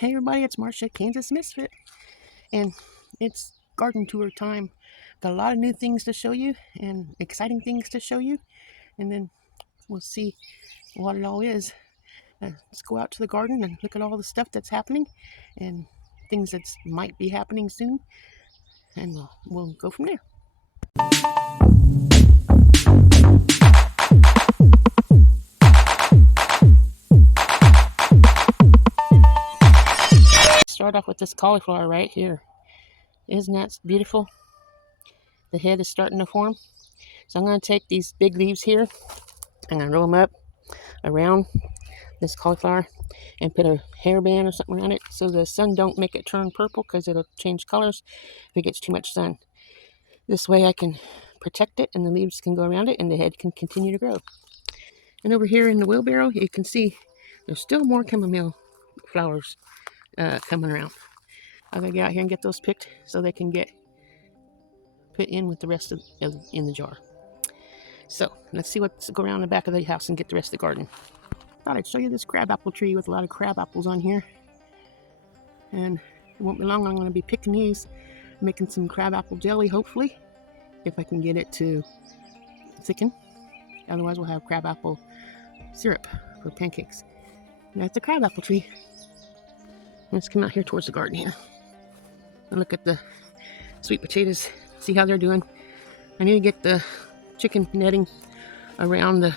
Hey everybody, it's Marcia, Kansas Misfit, and it's garden tour time. Got a lot of new things to show you and exciting things to show you, and then we'll see what it all is. Let's go out to the garden and look at all the stuff that's happening and things that might be happening soon, and we'll go from there. Start off with this cauliflower right here. Isn't that beautiful? The head is starting to form. So I'm going to take these big leaves here. I'm going to roll them up around this cauliflower and put a hairband or something around it so the sun don't make it turn purple, because it'll change colors if it gets too much sun. This way I can protect it and the leaves can go around it and the head can continue to grow. And over here in the wheelbarrow, you can see there's still more chamomile flowers coming around. I'm going to get out here and get those picked so they can get put in with the rest of in the jar. So let's see what's go around the back of the house and get the rest of the garden. Thought I'd show you this crabapple tree with a lot of crab apples on here. And it won't be long, I'm going to be picking these, making some crabapple jelly, hopefully, if I can get it to thicken. Otherwise, we'll have crabapple syrup for pancakes. And that's a crabapple tree. Let's come out here towards the garden here and look at the sweet potatoes, see how they're doing. I need to get the chicken netting around the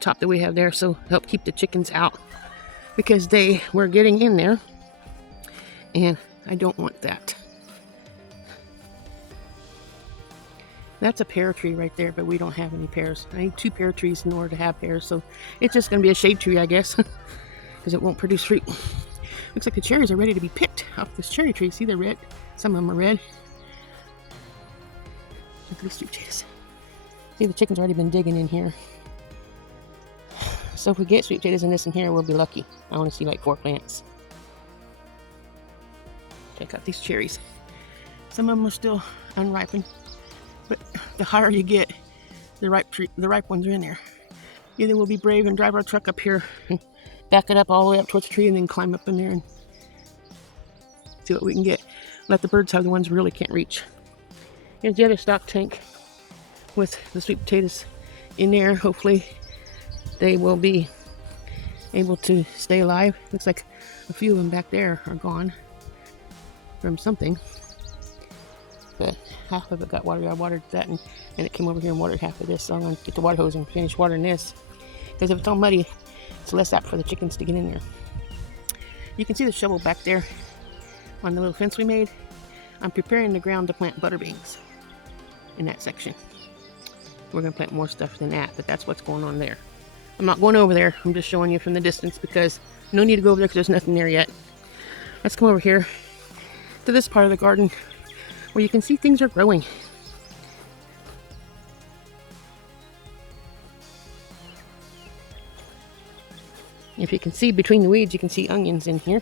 top that we have there, so help keep the chickens out, because they were getting in there and I don't want that. That's a pear tree right there, but we don't have any pears. I need 2 pear trees in order to have pears, so it's just going to be a shade tree, I guess, because it won't produce fruit. Looks like the cherries are ready to be picked off this cherry tree. See, they're red. Some of them are red. Look at these sweet potatoes. See, the chicken's already been digging in here. So if we get sweet potatoes in this in here, we'll be lucky. I want to see like 4 plants. Check out these cherries. Some of them are still unripened, but the higher you get, the ripe ones are in there. Either we'll be brave and drive our truck up here and back it up all the way up towards the tree and then climb up in there and see what we can get. Let the birds have the ones we really can't reach. Here's the other stock tank with the sweet potatoes in there. Hopefully they will be able to stay alive. Looks like a few of them back there are gone from something, but half of it got watered. I watered that and it came over here and watered half of this, so I'm going to get the water hose and finish watering this, because if it's all muddy, it's less apt for the chickens to get in there. You can see the shovel back there on the little fence we made. I'm preparing the ground to plant butter beans in that section. We're going to plant more stuff than that, but that's what's going on there. I'm not going over there. I'm just showing you from the distance, because no need to go over there because there's nothing there yet. Let's come over here to this part of the garden where you can see things are growing. If you can see between the weeds, you can see onions in here.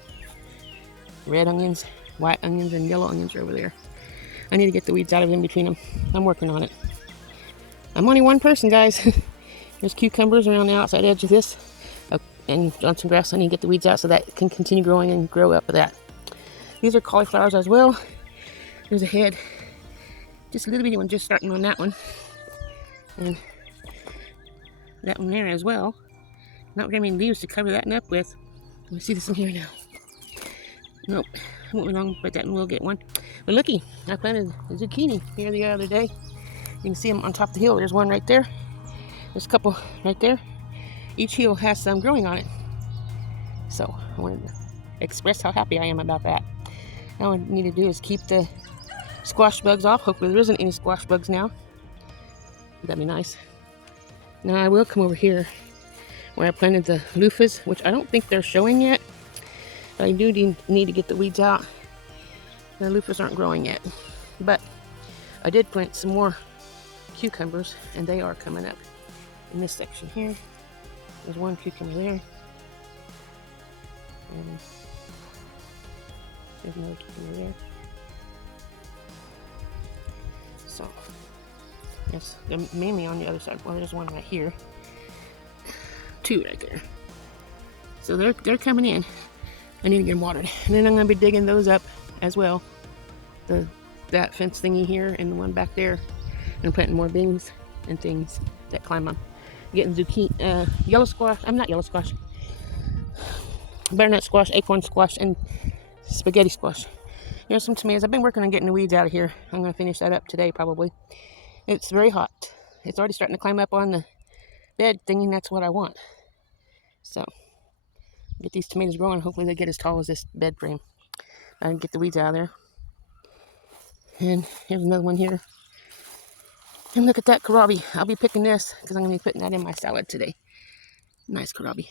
Red onions, white onions, and yellow onions are over there. I need to get the weeds out of in between them. I'm working on it. I'm only one person, guys. There's cucumbers around the outside edge of this, and Johnson grass. I need to get the weeds out so that it can continue growing and grow up with that. These are cauliflowers as well. There's a head, just a little bitty one, just starting on that one, and that one there as well. Not very many leaves to cover that one up with. Let me see this in here now. Nope, I won't be long, but that one will get one. But looky, I planted a zucchini here the other day. You can see them on top of the hill. There's one right there. There's a couple right there. Each hill has some growing on it. So I wanted to express how happy I am about that. Now what I need to do is keep the squash bugs off. Hopefully there isn't any squash bugs now. That'd be nice. Now I will come over here where I planted the loofahs, which I don't think they're showing yet. But I do need to get the weeds out. The loofahs aren't growing yet. But I did plant some more cucumbers, and they are coming up in this section here. There's one cucumber there. And there's another cucumber there. So, yes, they're mainly on the other side. Well, there's one right here. 2 right there. So they're coming in. I need to get them watered. And then I'm going to be digging those up as well. That fence thingy here and the one back there. And planting more beans and things that climb up. Getting zucchini, yellow squash. I'm not yellow squash. Butternut squash, acorn squash, and spaghetti squash. Here's some tomatoes. I've been working on getting the weeds out of here. I'm going to finish that up today probably. It's very hot. It's already starting to climb up on the bed thingy, and that's what I want. So, get these tomatoes growing. Hopefully they get as tall as this bed frame. I can get the weeds out of there. And here's another one here. And look at that kohlrabi. I'll be picking this because I'm going to be putting that in my salad today. Nice kohlrabi.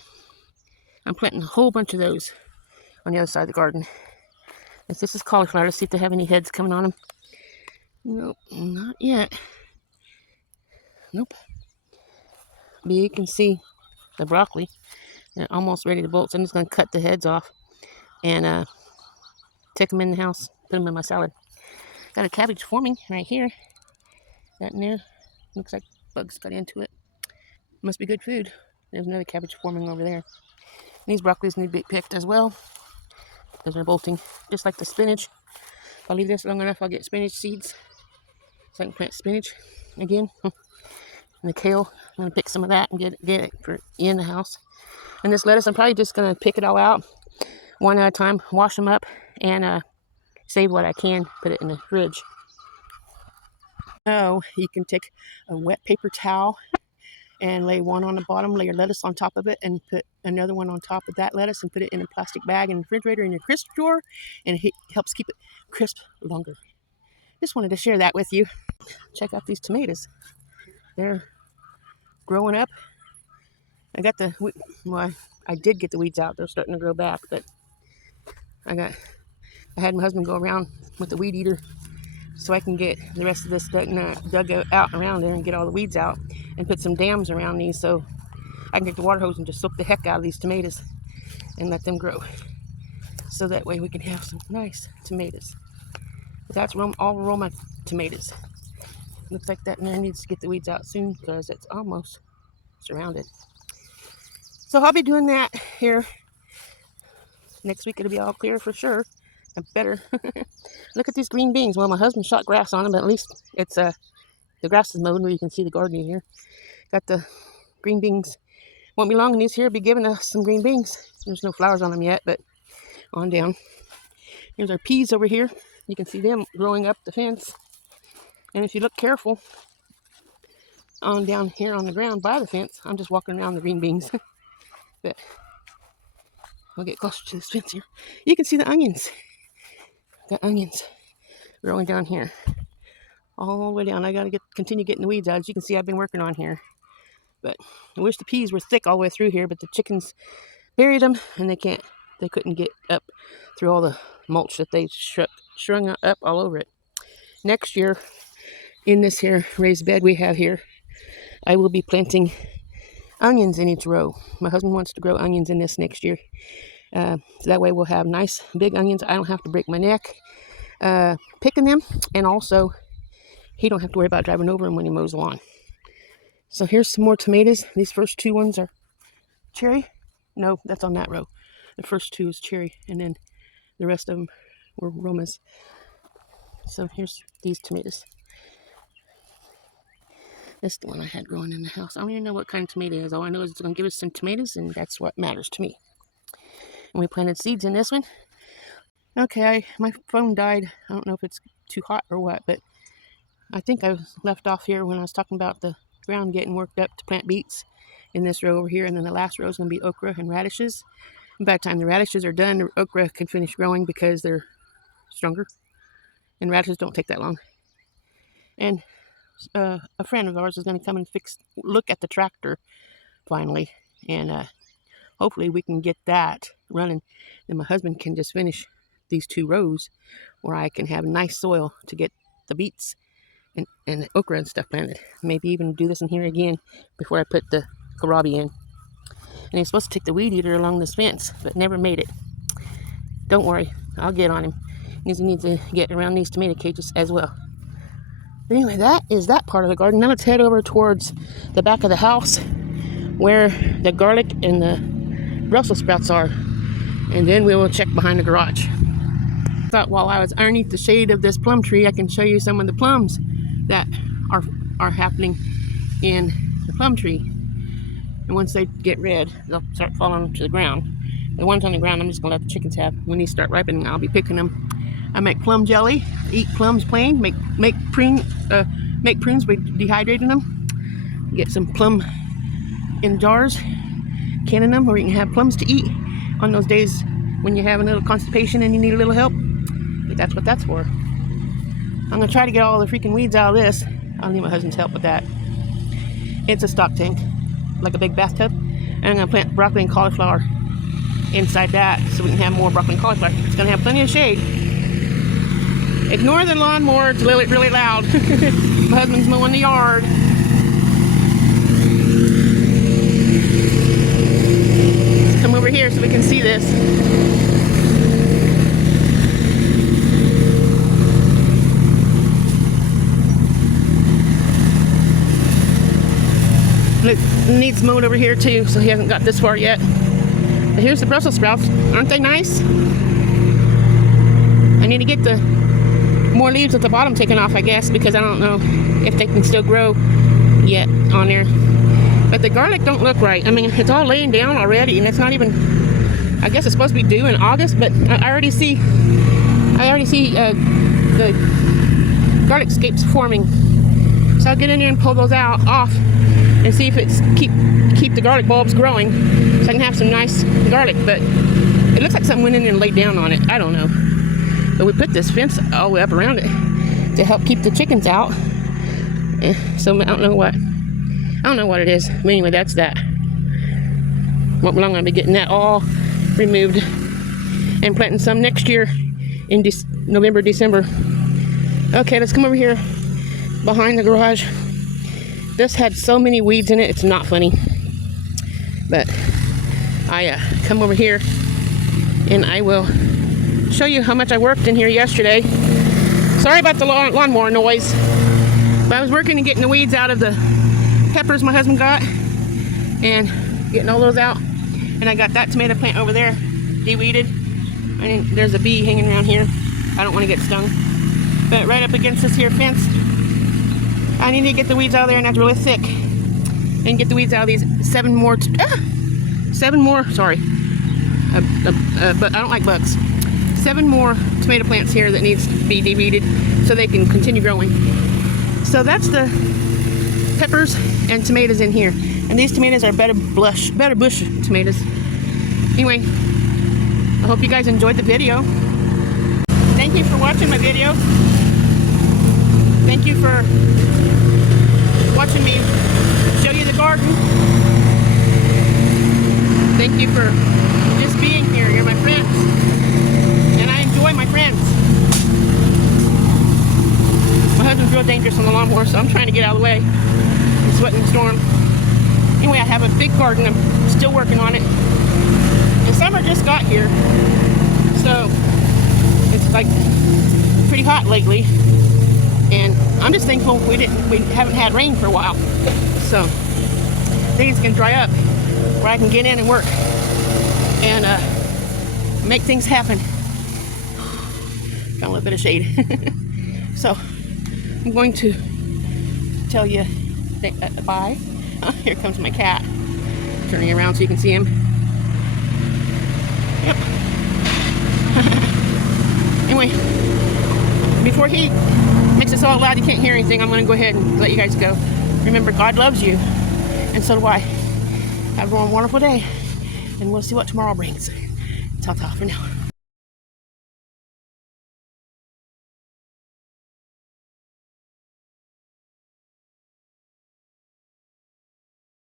I'm planting a whole bunch of those on the other side of the garden. This is cauliflower. Let's see if they have any heads coming on them. Nope, not yet. Nope. But you can see the broccoli. They're almost ready to bolt. So I'm just going to cut the heads off and take them in the house, put them in my salad. Got a cabbage forming right here. That in there. Looks like bugs got into it. Must be good food. There's another cabbage forming over there. These broccolis need to be picked as well because they're bolting, just like the spinach. If I leave this long enough, I'll get spinach seeds. So I can plant spinach again. And the kale, I'm going to pick some of that and get it for in the house. And this lettuce, I'm probably just going to pick it all out one at a time, wash them up, and save what I can, put it in the fridge. Oh, you can take a wet paper towel and lay one on the bottom, lay your lettuce on top of it, and put another one on top of that lettuce and put it in a plastic bag in the refrigerator in your crisp drawer, and it helps keep it crisp longer. Just wanted to share that with you. Check out these tomatoes. They're growing up. I did get the weeds out. They're starting to grow back, but I had my husband go around with the weed eater so I can get the rest of this dug out around there and get all the weeds out and put some dams around these so I can get the water hose and just soak the heck out of these tomatoes and let them grow. So that way we can have some nice tomatoes. But that's all Roma tomatoes. Looks like that in there needs to get the weeds out soon because it's almost surrounded. So I'll be doing that here. Next week it'll be all clear for sure. I better. Look at these green beans. Well, my husband shot grass on them, but at least it's the grass is mowed where you can see the garden here. Got the green beans. Won't be long and these here will be giving us some green beans. There's no flowers on them yet, but on down. Here's our peas over here. You can see them growing up the fence. And if you look careful, on down here on the ground by the fence, I'm just walking around the green beans. But I'll get closer to this fence here. You can see the onions. Got onions growing down here. All the way down. I got to continue getting the weeds out. As you can see, I've been working on here. But I wish the peas were thick all the way through here, but the chickens buried them and they couldn't get up through all the mulch that they strung up all over it. Next year, in this here raised bed we have here, I will be planting onions in each row. My husband wants to grow onions in this next year. So that way we'll have nice big onions. I don't have to break my neck picking them, and also he don't have to worry about driving over them when he mows the lawn. So here's some more tomatoes. These first two ones are cherry. No, that's on that row. The first two is cherry, and then the rest of them were Romas. So here's these tomatoes. This is the one I had growing in the house. I don't even know what kind of tomato it is. All I know is it's going to give us some tomatoes, and that's what matters to me. And we planted seeds in this one. Okay, my phone died. I don't know if it's too hot or what, but I think I left off here when I was talking about the ground getting worked up to plant beets in this row over here, and then the last row is going to be okra and radishes. And by the time the radishes are done, the okra can finish growing because they're stronger, and radishes don't take that long. And a friend of ours is going to come and look at the tractor finally, and hopefully we can get that running, and my husband can just finish these 2 rows where I can have nice soil to get the beets and the okra and stuff planted. Maybe even do this in here again before I put the kohlrabi in. And he's supposed to take the weed eater along this fence, but never made it. Don't worry, I'll get on him. He needs to get around these tomato cages as well. But anyway, that is that part of the garden. Now let's head over towards the back of the house where the garlic and the Brussels sprouts are. and then we will check behind the garage. Thought while I was underneath the shade of this plum tree, I can show you some of the plums that are happening in the plum tree. And once they get red, they'll start falling to the ground. The ones on the ground, I'm just gonna let the chickens have. When these start ripening, I'll be picking them. I make plum jelly, eat plums plain, make prunes by dehydrating them. Get some plum in jars, canning them, or you can have plums to eat on those days when you have a little constipation and you need a little help. That's what that's for. I'm gonna try to get all the freaking weeds out of this. I'll need my husband's help with that. It's a stock tank, like a big bathtub. And I'm gonna plant broccoli and cauliflower inside that so we can have more broccoli and cauliflower. It's gonna have plenty of shade. Ignore the lawnmower, it's really, really loud. My husband's mowing the yard. Let's come over here so we can see this. It needs mowed over here too, so he hasn't got this far yet. But here's the Brussels sprouts. Aren't they nice? I need to get the more leaves at the bottom taken off, I guess, because I don't know if they can still grow yet on there. But the garlic don't look right. I mean, it's all laying down already, and it's not even, I guess it's supposed to be due in August, but I already see the garlic scapes forming. So I'll get in there and pull those off and see if it's keep the garlic bulbs growing so I can have some nice garlic. But it looks like something went in there and laid down on it. I don't know. But we put this fence all the way up around it to help keep the chickens out. So I don't know what it is. But anyway, that's that. Well, I'm going to be getting that all removed and planting some next year in November, December. Okay, let's come over here behind the garage. This had so many weeds in it, it's not funny. But I come over here and I will show you how much I worked in here yesterday. Sorry about the lawnmower noise. But I was working and getting the weeds out of the peppers my husband got and getting all those out. And I got that tomato plant over there de-weeded. And there's a bee hanging around here. I don't want to get stung. But right up against this here fence, I need to get the weeds out of there, and that's really thick. And get the weeds out of these seven more, sorry. But I don't like bugs. 7 more tomato plants here that needs to be de-weeded so they can continue growing. So that's the peppers and tomatoes in here. And these tomatoes are better bush tomatoes. Anyway, I hope you guys enjoyed the video. Thank you for watching my video. Thank you for watching me show you the garden. Thank you for just being here. You're my friends. And I enjoy my friends. My husband's real dangerous on the lawnmower, so I'm trying to get out of the way. I'm sweating the storm. Anyway, I have a big garden. I'm still working on it. And summer just got here. So it's like pretty hot lately. And I'm just thankful we haven't had rain for a while. So things can dry up where I can get in and work and make things happen. Got a little bit of shade. So I'm going to tell you bye. Here comes my cat. Turning around so you can see him. Yep. Anyway, before he makes it so loud you can't hear anything, I'm going to go ahead and let you guys go. Remember, God loves you, and so do I. Have a wonderful day, and we'll see what tomorrow brings. Ta-ta for now.